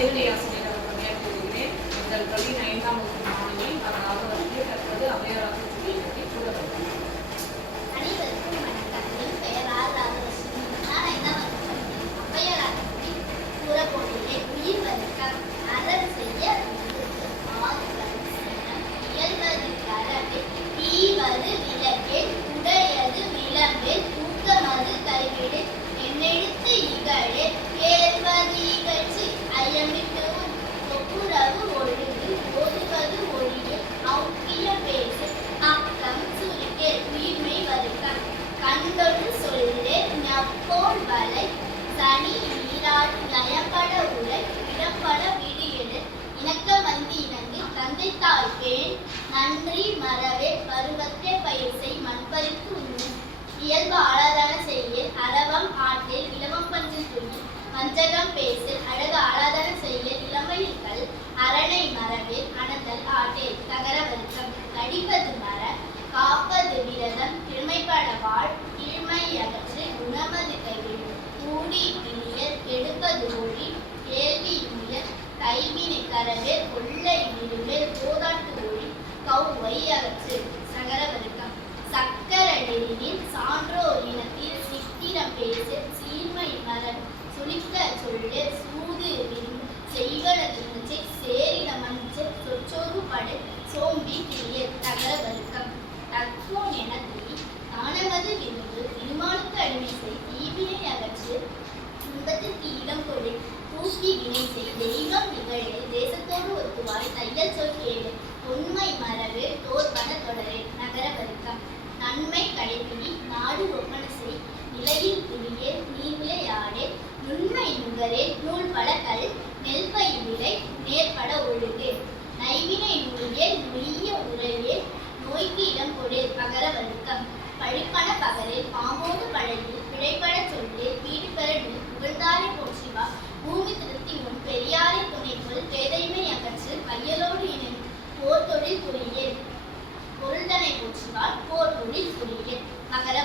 இடைநிலை ஆசிரியர் அவர்கள் கூறுகிறேன். எங்கள் பள்ளியின் 5ஆம் வகுப்பு மாணவி அதனாக வந்து தற்போது அவையாராக சொல்லியிருக்கை கூறப்பட்டது. அனைவருக்கும் வணக்கம். என் பெயர் ராஜலட்சுமி. நான் 5ஆம் வகுப்பு அவையாராக கூறப்போகிறேன். உயிர் வணக்கம். அறம் செய்ய இயல்வது கரவே ஈவது விளக்கே உடையது விளம்பே ஊக்கமது கைவிடு என்னெடுத்து இகழே ஏற்பது இகழ்ச்சி ஐயமிட்டு ஒப்புரவு ஒழுங்கு ஓதுவது ஒழிய அவுக்கிய பேசு அக்கம் சுருக்கே உயிர்மை வருக்கம் கண்டொன்று சொல்லே ஞப்போல் வலை சனி ஈராடு லயப்பட உரை இடப்பட விடியெடு இணக்க வந்து இணங்கு தந்தை தாய் பேண் நன்றி மறவே பருவத்தே பயிர் செய் மண்பறித்து உண்ணும் இயல்பு ஆராதன செய்ய அரவம் ஆட்டில் இளவம் பஞ்சு துணி வஞ்சகம் பேசில் அழகு ஆராதன செய்ய இளமையில் கல் அரணை மரவே அணந்தல் ஆட்டில் தகர வருக்கம் கடிப்பது மர காப்பது விரதம் கிழமைப்பட வாழ் கீழ்மை அகற்று குணமது கைவிடு கூடி கிளியர் எடுப்பது ஒளி கேள்வி முயல் கைவினை கரவே கொள்ளை விடுவே போதாட்டு ஒளி கௌவை அகற்று சகர வருக்கம் சக்கர நெறியில் சான்றோர் இனத்தில் சித்திரம் பேச சீர்மை மரம் சுழிக்க சொல்ல சூது விரும்பு செய்வனது சேரிட மஞ்சள் சொச்சோறு படை சோம்பி கிளிய தகர வருக்கம் தத்துவம் என துணி தானவது விரும்பு திருமாலுக்கு அடிமை செய் தீவினை அகற்று துன்பத்திற்கு இடம் கொடு பூக்கி வினை செய் தெய்வம் நிகழே தேசத்தோடு ஒத்துவாய் தையல் சொல் கேளு உண்மை மரபு தோற்பன தொடரே நகர வருக்கம் நன்மை கடைபிடி நாடு ஒப்பன செய் நிலையில் துணியே நீர்விளையாடே நுண்மை நுகரே நூல் பழக்கல் நெல்பை விலை நேர்பட ஒழுகு நைவினை நூலியே நொய்ய உரையே நோய்க்கு இடம் கொடு பகர வருக்கம் பழிப்பன பகரில் பாம்போடு பழகில் பிழைப்பட சொல்லு வீடு பெற நீ புகழ்ந்தாரை போற்றிவா பூமி திருத்தி முன் பெரியாரை துணைக்குள் பேதைமை அகற்று கையலோடு இணைந்து போர் தொழில் புரியே பொருள்தனை போற்றிவார் போர் தொழில் புரியே மகர